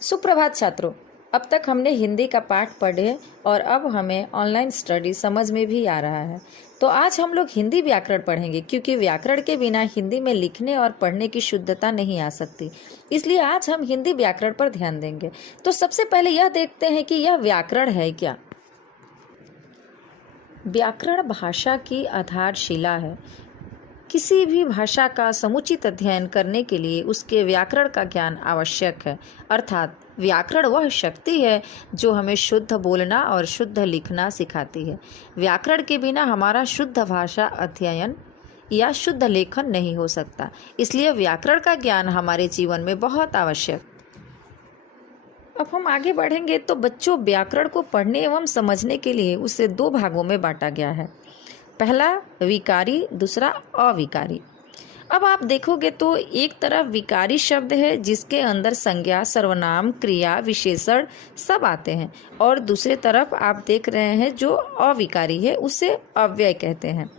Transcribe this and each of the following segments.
सुप्रभात छात्रों। अब तक हमने हिंदी का पाठ पढ़े और अब हमें ऑनलाइन स्टडी समझ में भी आ रहा है। तो आज हम लोग हिंदी व्याकरण पढ़ेंगे, क्योंकि व्याकरण के बिना हिंदी में लिखने और पढ़ने की शुद्धता नहीं आ सकती। इसलिए आज हम हिंदी व्याकरण पर ध्यान देंगे। तो सबसे पहले यह देखते हैं कि यह व्याकरण है क्या। व्याकरण भाषा की आधारशिला है। किसी भी भाषा का समुचित अध्ययन करने के लिए उसके व्याकरण का ज्ञान आवश्यक है। अर्थात व्याकरण वह शक्ति है जो हमें शुद्ध बोलना और शुद्ध लिखना सिखाती है। व्याकरण के बिना हमारा शुद्ध भाषा अध्ययन या शुद्ध लेखन नहीं हो सकता। इसलिए व्याकरण का ज्ञान हमारे जीवन में बहुत आवश्यक। अब हम आगे बढ़ेंगे तो बच्चों, व्याकरण को पढ़ने एवं समझने के लिए उसे दो भागों में बांटा गया है। पहला विकारी, दूसरा अविकारी। अब आप देखोगे तो एक तरफ विकारी शब्द है जिसके अंदर संज्ञा, सर्वनाम, क्रिया, विशेषण सब आते हैं, और दूसरे तरफ आप देख रहे हैं जो अविकारी है उसे अव्यय कहते हैं।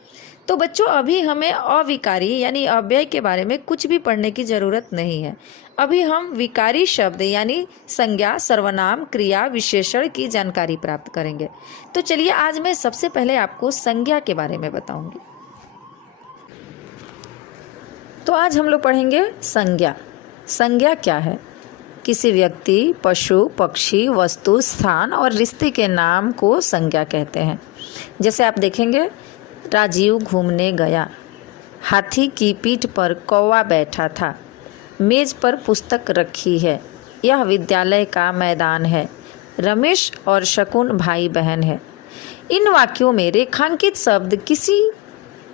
तो बच्चों, अभी हमें अविकारी यानी अव्यय के बारे में कुछ भी पढ़ने की ज़रूरत नहीं है। अभी हम विकारी शब्द यानी संज्ञा, सर्वनाम, क्रिया, विशेषण की जानकारी प्राप्त करेंगे। तो चलिए, आज मैं सबसे पहले आपको संज्ञा के बारे में बताऊंगी। तो आज हम लोग पढ़ेंगे संज्ञा। संज्ञा क्या है? किसी व्यक्ति, पशु, पक्षी, वस्तु, स्थान और रिश्ते के नाम को संज्ञा कहते हैं। जैसे आप देखेंगे, राजीव घूमने गया, हाथी की पीठ पर कौवा बैठा था, मेज पर पुस्तक रखी है, यह विद्यालय का मैदान है, रमेश और शकुन भाई बहन है। इन वाक्यों में रेखांकित शब्द किसी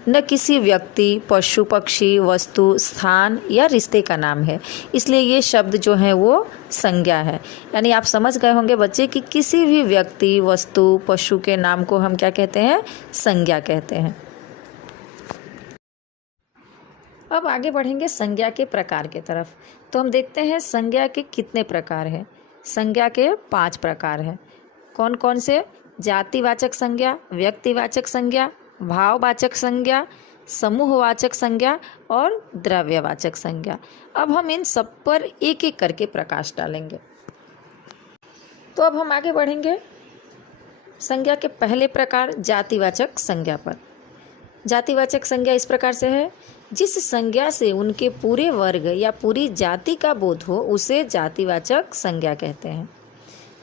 न किसी व्यक्ति, पशु, पक्षी, वस्तु, स्थान या रिश्ते का नाम है। इसलिए ये शब्द जो है वो संज्ञा है। यानी आप समझ गए होंगे बच्चे कि किसी भी व्यक्ति, वस्तु, पशु के नाम को हम क्या कहते हैं? संज्ञा कहते हैं। अब आगे बढ़ेंगे संज्ञा के प्रकार के तरफ। तो हम देखते हैं संज्ञा के कितने प्रकार हैं। संज्ञा के 5 प्रकार हैं। कौन कौन से? जातिवाचक संज्ञा, व्यक्तिवाचक संज्ञा, भाववाचक संज्ञा, समूहवाचक संज्ञा और द्रव्यवाचक संज्ञा। अब हम इन सब पर एक एक करके प्रकाश डालेंगे। तो अब हम आगे बढ़ेंगे संज्ञा के पहले प्रकार जातिवाचक संज्ञा पर। जातिवाचक संज्ञा इस प्रकार से है: जिस संज्ञा से उनके पूरे वर्ग या पूरी जाति का बोध हो उसे जातिवाचक संज्ञा कहते हैं।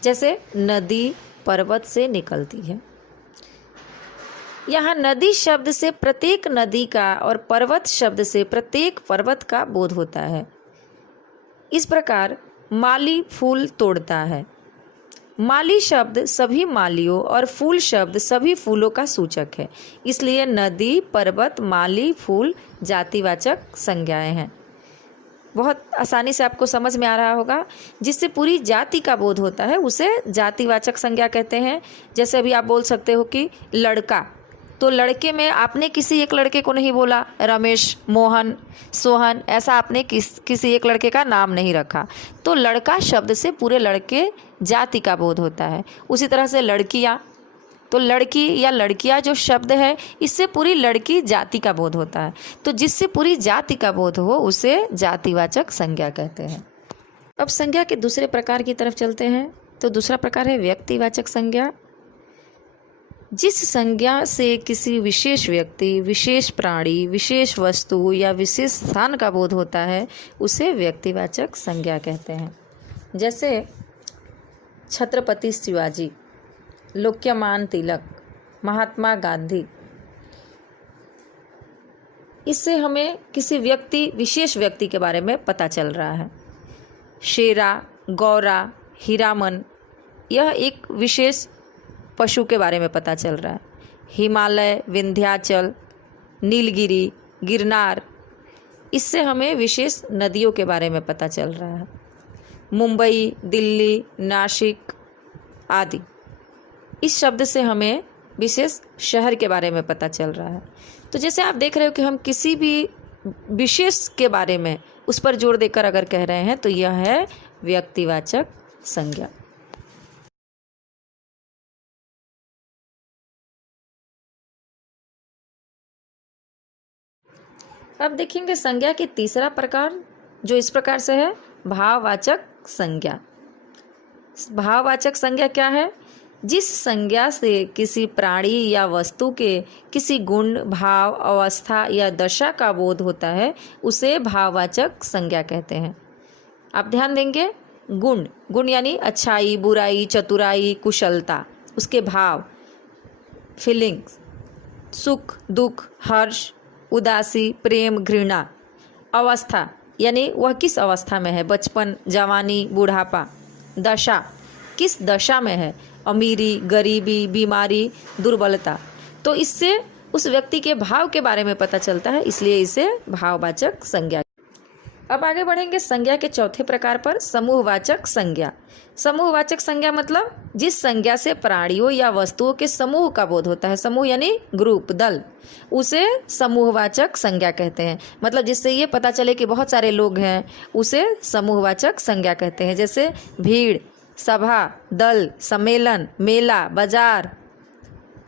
जैसे नदी पर्वत से निकलती है। यहाँ नदी शब्द से प्रत्येक नदी का और पर्वत शब्द से प्रत्येक पर्वत का बोध होता है। इस प्रकार माली फूल तोड़ता है। माली शब्द सभी मालियों और फूल शब्द सभी फूलों का सूचक है। इसलिए नदी, पर्वत, माली, फूल जातिवाचक संज्ञाएं हैं। बहुत आसानी से आपको समझ में आ रहा होगा। जिससे पूरी जाति का बोध होता है उसे जातिवाचक संज्ञा कहते हैं। जैसे अभी आप बोल सकते हो कि लड़का, तो लड़के में आपने किसी एक लड़के को नहीं बोला, रमेश, मोहन, सोहन, ऐसा आपने किसी एक लड़के का नाम नहीं रखा। तो लड़का शब्द से पूरे लड़के जाति का बोध होता है। उसी तरह से लड़कियाँ, तो लड़की या लड़कियाँ जो शब्द है इससे पूरी लड़की जाति का बोध होता है। तो जिससे पूरी जाति का बोध हो उसे जातिवाचक संज्ञा कहते हैं। अब संज्ञा के दूसरे प्रकार की तरफ चलते हैं। तो दूसरा प्रकार है व्यक्तिवाचक संज्ञा। जिस संज्ञा से किसी विशेष व्यक्ति, विशेष प्राणी, विशेष वस्तु या विशेष स्थान का बोध होता है उसे व्यक्तिवाचक संज्ञा कहते हैं। जैसे छत्रपति शिवाजी, लोकमान्य तिलक, महात्मा गांधी। इससे हमें किसी व्यक्ति, विशेष व्यक्ति के बारे में पता चल रहा है। शेरा, गौरा, हीरामन, यह एक विशेष पशु के बारे में पता चल रहा है। हिमालय, विंध्याचल, नीलगिरी, गिरनार, इससे हमें विशेष नदियों के बारे में पता चल रहा है। मुंबई, दिल्ली, नासिक आदि, इस शब्द से हमें विशेष शहर के बारे में पता चल रहा है। तो जैसे आप देख रहे हो कि हम किसी भी विशेष के बारे में उस पर जोर देकर अगर कह रहे हैं तो यह है व्यक्तिवाचक संज्ञा। अब देखेंगे संज्ञा के तीसरा प्रकार, जो इस प्रकार से है भाववाचक संज्ञा। भाववाचक संज्ञा क्या है? जिस संज्ञा से किसी प्राणी या वस्तु के किसी गुण, भाव, अवस्था या दशा का बोध होता है उसे भाववाचक संज्ञा कहते हैं। आप ध्यान देंगे, गुण, गुण यानी अच्छाई, बुराई, चतुराई, कुशलता, उसके भाव, फीलिंग्स, सुख, दुख, हर्ष, उदासी, प्रेम, घृणा। अवस्था यानी वह किस अवस्था में है, बचपन, जवानी, बुढ़ापा। दशा, किस दशा में है, अमीरी, गरीबी, बीमारी, दुर्बलता। तो इससे उस व्यक्ति के भाव के बारे में पता चलता है, इसलिए इसे भाववाचक संज्ञा। अब आगे बढ़ेंगे संज्ञा के चौथे प्रकार पर, समूहवाचक संज्ञा। समूहवाचक संज्ञा मतलब जिस संज्ञा से प्राणियों या वस्तुओं के समूह का बोध होता है, समूह यानी ग्रुप, दल, उसे समूहवाचक संज्ञा कहते हैं। मतलब जिससे ये पता चले कि बहुत सारे लोग हैं, उसे समूहवाचक संज्ञा कहते हैं। जैसे भीड़, सभा, दल, सम्मेलन, मेला, बाजार,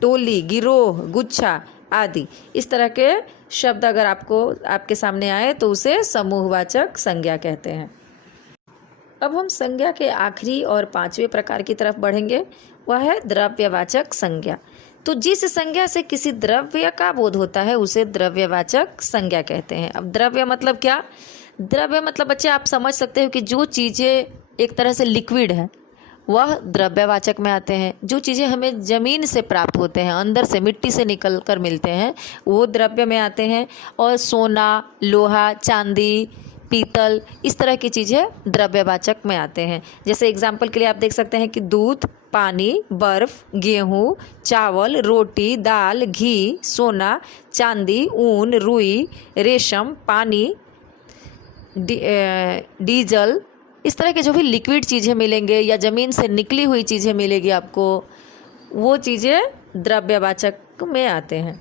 टोली, गिरोह, गुच्छा आदि। इस तरह के शब्द अगर आपके सामने आए तो उसे समूहवाचक संज्ञा कहते हैं। अब हम संज्ञा के आखिरी और पांचवें प्रकार की तरफ बढ़ेंगे, वह है द्रव्यवाचक संज्ञा। तो जिस संज्ञा से किसी द्रव्य का बोध होता है उसे द्रव्यवाचक संज्ञा कहते हैं। अब द्रव्य मतलब क्या? द्रव्य मतलब बच्चे आप समझ सकते हो कि जो चीज़ें एक तरह से लिक्विड है वह द्रव्यवाचक में आते हैं। जो चीज़ें हमें ज़मीन से प्राप्त होते हैं, अंदर से मिट्टी से निकल कर मिलते हैं, वो द्रव्य में आते हैं। और सोना, लोहा, चांदी, पीतल, इस तरह की चीज़ें द्रव्यवाचक में आते हैं। जैसे एग्जाम्पल के लिए आप देख सकते हैं कि दूध, पानी, बर्फ़, गेहूँ, चावल, रोटी, दाल, घी, सोना, चांदी, ऊन, रुई, रेशम, पानी, डीजल, इस तरह के जो भी लिक्विड चीज़ें मिलेंगे या ज़मीन से निकली हुई चीज़ें मिलेगी आपको, वो चीज़ें द्रव्यवाचक में आते हैं।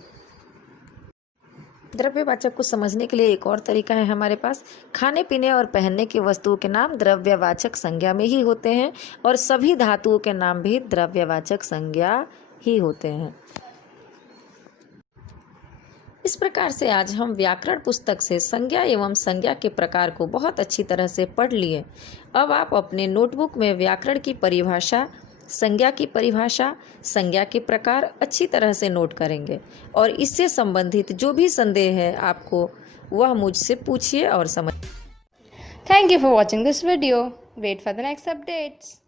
द्रव्यवाचक को समझने के लिए एक और तरीका है हमारे पास। खाने पीने और पहनने की वस्तुओं के नाम द्रव्यवाचक संज्ञा में ही होते हैं और सभी धातुओं के नाम भी द्रव्यवाचक संज्ञा ही होते हैं। इस प्रकार से आज हम व्याकरण पुस्तक से संज्ञा एवं संज्ञा के प्रकार को बहुत अच्छी तरह से पढ़ लिए। अब आप अपने नोटबुक में व्याकरण की परिभाषा, संज्ञा की परिभाषा, संज्ञा के प्रकार अच्छी तरह से नोट करेंगे और इससे संबंधित जो भी संदेह है आपको वह मुझसे पूछिए और समझ। Thank you for watching this video. Wait for the next updates.